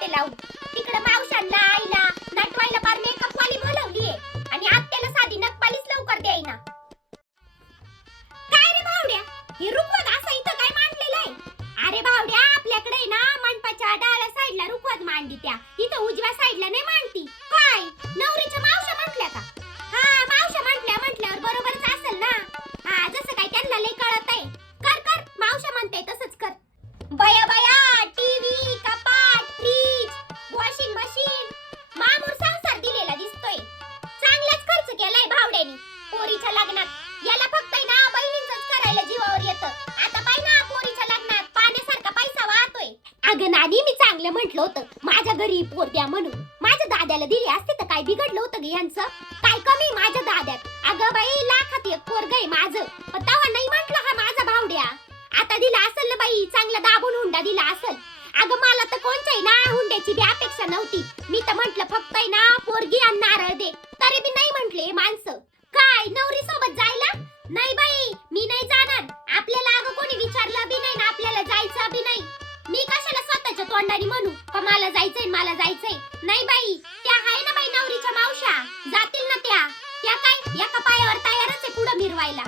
माझी माझी लावून तिकडं मावशांना आईला नटवायला पार मेकअप वाली बोलवलीये आणि आत्याला साधी नखपालीच लवकर द्यायना. काय रे भावड्या? हे रुखवत असं इथं काय मांडलेलं आहे? अरे भावड्या आपल्याकडे ना मंडपाच्या डाव्या साईडला रुखवत मांडली त्या. इथं उजव्या साईडला नाही मांडती. काय? नवरीच्या मावशा म्हटल्या का? हा मावशा म्हटल्या म्हटल्यावर बरोबरच असेल ना? हा जसं काय त्यांना लय कळत आहे कर कर मावशा म्हणते तसंच कर. बया केलाय पोरीच्या लग्नात. याला फक्त ना बहिणींचंच करायला जीवावर येतं. आता बाई ना पोरीच्या लग्नात. पाण्यासारखा पैसा वाहतोय. अगं नानी मी चांगलं म्हटलं होतं. माझ्या घरी पोर द्या म्हणून. माझ्या दाद्याला दिली असते तर काय बिघडलं होतं ग यांचं? काय कमी माझ्या दाद्यात? अगं बाई लाखात एक पोरग आहे माझं. पण तेव्हा नाही म्हटलं हा माझा भावड्या. आता दिला असेल ना बाई चांगला दाबून हुंडा दिला असेल. अगं मला तर कोणच्याही ना हुंड्याची बी अपेक्षा नव्हती. मी तर म्हंटल फक्त ना पोरगी आणि नारळ दे तरी बी नाही म्हंटले हे माणसं काय नवरी सोबत जायला नाही बाई मी नाही जाणार. आपल्याला अगं कोणी विचारलं बी नाही ना आपल्याला जायचं बी नाही. मी कशाला स्वतःच्या तोंडाने म्हणू? का मला जायचंय मला जायचंय? नाही बाई त्या आहे ना बाई नवरीच्या मावशा जातील ना त्या. त्या काय? एका पायावर तयारच आहे पुढं मिरवायला.